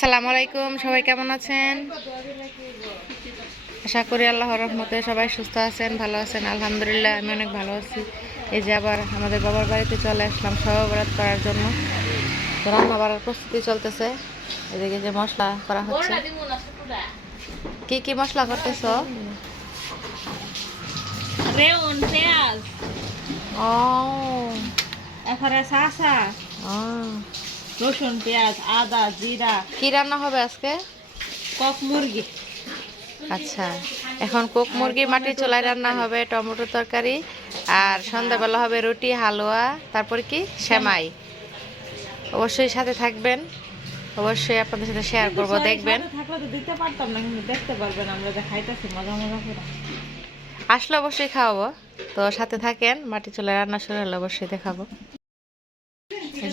আসসালামু আলাইকুম সবাই কেমন আছেন? আশা করি আল্লাহর রহমতে সবাই সুস্থ আছেন ভালো আছেন আলহামদুলিল্লাহ আমি অনেক ভালো আছি। এই যে আবার আমাদের বাবার বাড়িতে চলে আসলাম সহবরাত করার জন্য। রান্না বাড়ার প্রস্তুতি চলতেছে। এদিকে যে মশলা করা হচ্ছে। কি কি মশলা করতেছ? ও। এরপরে শাসা। ও। রসুন পেঁয়াজ আদা জিরা। কি রান্না হবে আজকে? কক মুরগি। আচ্ছা এখন কোক মুরগি মাটির চুলায় রান্না হবে টমেটো তরকারি আর সন্ধ্যাবেলা হবে রুটি হালুয়া তারপর কি? সেমাই। অবশ্যই সাথে থাকবেন অবশ্যই আপনাদের সাথে শেয়ার করব দেখবেন। থাকলে তো দিতে পারতাম না কিন্তু দেখতে পারবেন আমরা যে খাইতেছি মজা মজা করে। আসলে অবশ্যই খাওয়াবো তো সাথে থাকেন মাটি চুলায় রান্না শুরু হলে অবশ্যই দেখাবো।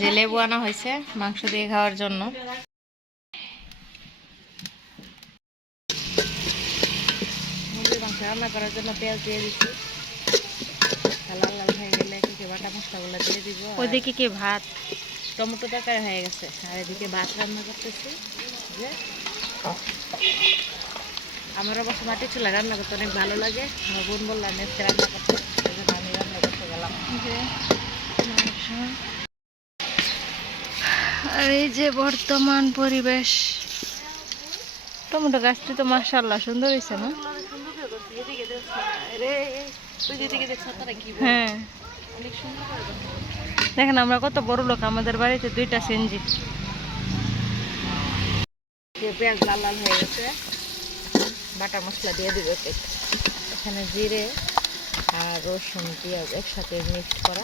যে লেবু আনা হয়েছে মাংস দিয়ে খাওয়ার জন্য। মাংস রান্না করার জন্য পেঁয়াজ দিয়ে দিচ্ছি লাল লাল হয়ে গেলে বাটা মশলাগুলো দিয়ে দিব। আর ওইদিকে কি ভাত? টমেটো তরকারি হয়ে গেছে। আর এদিকে ভাত রান্না করতেছি। যে আমার অবশ্য মাটি চুলা রান্না করতে অনেক ভালো লাগে। আমার বোন বললাম রান্না করতে আমি রান্না করতে গেলাম। আর এই যে বর্তমান পরিবেশ। টমেটো গাছটি তো মাশাল্লাহ সুন্দর হয়েছে না? হ্যাঁ। অনেক সুন্দর করে বানানো। দেখেন আমরা কত বড় লোক আমাদের বাড়িতে দুইটা সেনজি। পেঁয়াজ লাল লাল হয়ে গেছে বাটা মশলা দিয়ে দিবে এখানে জিরে আর রসুন পেঁয়াজ একসাথে মিক্সড করা।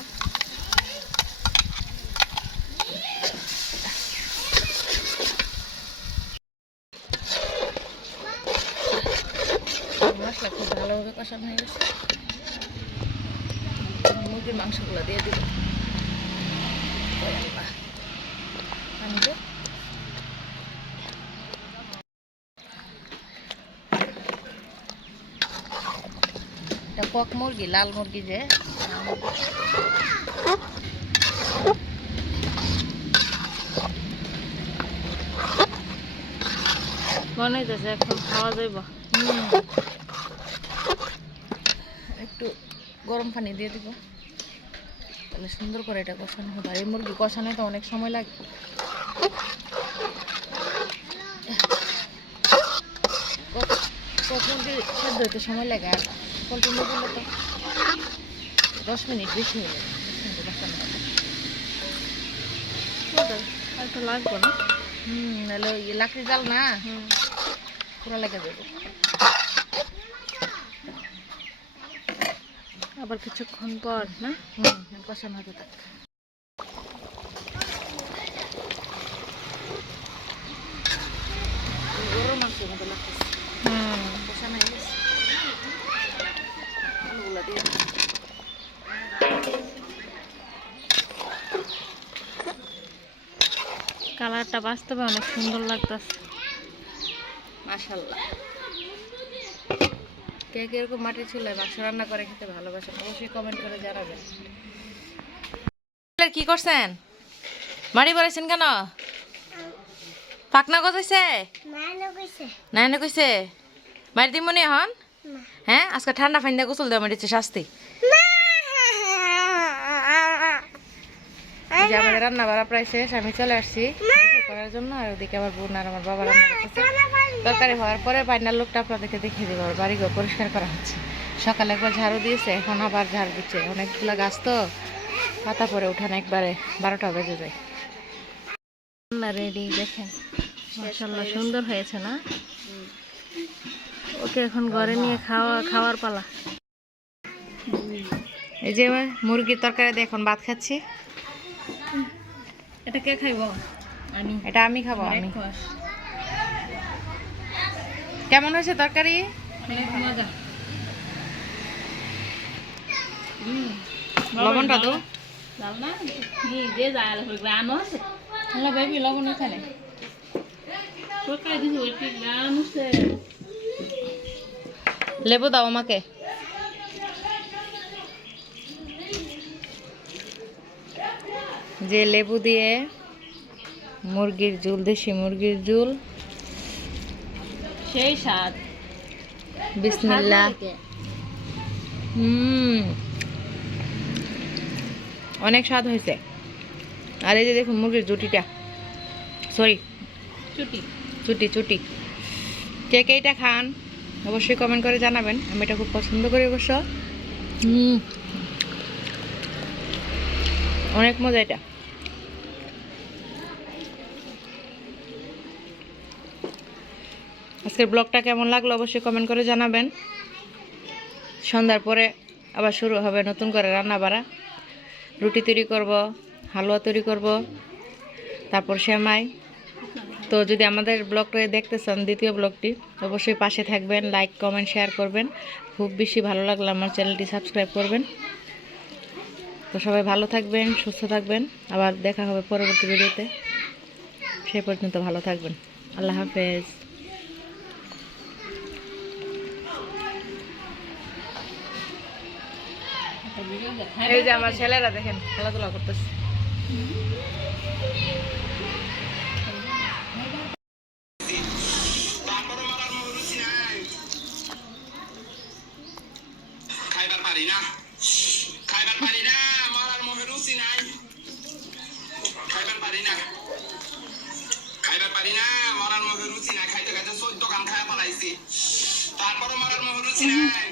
মশলা খুব ভালোভাবে কষানো হয়ে গেছে মুরগির মাংসগুলো দিয়ে দিব। এটা কক মুরগি লাল মুরগি যে। মনে হইতেছে এখন খাওয়া যাইব হুম। একটু গরম পানি দিয়ে দিব। তাহলে সুন্দর করে এটা কষানো হবে। আর এই মুরগি কষানো তো অনেক সময় লাগে। মুরগি সেদ্ধ হইতে সময় লাগে আর পোলট্রি মুরগি তো দশ মিনিট বেশি হয়ে হবে। একটু লাগবে না। হুম নাহলে ওই লাকড়ি জাল না? হুম। পুরো লেগে যাবে। আবার কিছুক্ষণ পর না? হুম কষানো হতে থাক। গরুর মাংসের মতো লাগতেছে। হুম। কষানো হয়ে গেছে। আলুগুলো দিয়ে কালারটা বাস্তবে অনেক সুন্দর লাগতেছে। মাশাল্লাহ কে কীরকম মাটির চুলায় মাংস রান্না করে খেতে ভালোবাসেন অবশ্যই কমেন্ট করে জানাবেন। কি করছেন? মারি বলেছেন কেন? পাকনা গজাইছে? নাইনে কইছে মারি দিব মনে হন হ্যাঁ আজকে ঠান্ডা ফাইন্দা গোসল দেওয়া মারিছে শাস্তি। আমাদের রান্না বাড়া প্রায় শেষ আমি চলে আসছি। করার জন্য আর ওদিকে আমার বোন আর আমার বাবা রান্না করতেছে। তরকারি হওয়ার পরে বাইনার লোকটা আপনাদেরকে দেখিয়ে দেবো আর বাড়িঘর পরিষ্কার করা হচ্ছে। সকালে একবার ঝাড়ু দিয়েছে এখন আবার ঝাড়ু দিচ্ছে। অনেকগুলো গাছ তো পাতা পরে উঠানো একবারে বারোটা বেজে যায়। রেডি দেখেন। মাশাল্লাহ সুন্দর হয়েছে না? ওকে এখন ঘরে নিয়ে খাওয়া খাওয়ার পালা। এই যে মুরগির তরকারি দিয়ে এখন ভাত খাচ্ছি। এটা কে খাইব? এটা আমি খাব আমি. কেমন হয়েছে তরকারি? লবণটা তো লবণ লেবু দাও আমাকে। যে লেবু দিয়ে মুরগির ঝুল দেশি মুরগির ঝুল। সেই স্বাদ। বিসমিল্লা হুম। অনেক স্বাদ হয়েছে। আর এই যে দেখুন মুরগির জুটিটা সরি চুটি। চুটি চুটি। কে কে এটা খান অবশ্যই কমেন্ট করে জানাবেন। আমি এটা খুব পছন্দ করি অবশ্য। হুম। অনেক মজা এটা। আজকের ব্লগটা কেমন লাগল অবশ্যই কমেন্ট করে জানাবেন। সন্ধ্যার পরে আবার শুরু হবে নতুন করে রান্না বাড়া রুটি তৈরি করব, হালুয়া তৈরি করব, তারপর সেমাই। তো যদি আমাদের ব্লগটা দেখতে চান দ্বিতীয় ব্লগটি, অবশ্যই পাশে থাকবেন লাইক কমেন্ট শেয়ার করবেন। খুব বেশি ভালো লাগল আমার চ্যানেলটি সাবস্ক্রাইব করবেন। তো সবাই ভালো থাকবেন, সুস্থ থাকবেন। আবার দেখা হবে পরবর্তী ভিডিওতে। সে পর্যন্ত ভালো থাকবেন। আল্লাহ হাফেজ। এই যে আমার ছেলেরা দেখেন খেলাধুলা করতেছে। না। মরার মোহে রুচি নাই।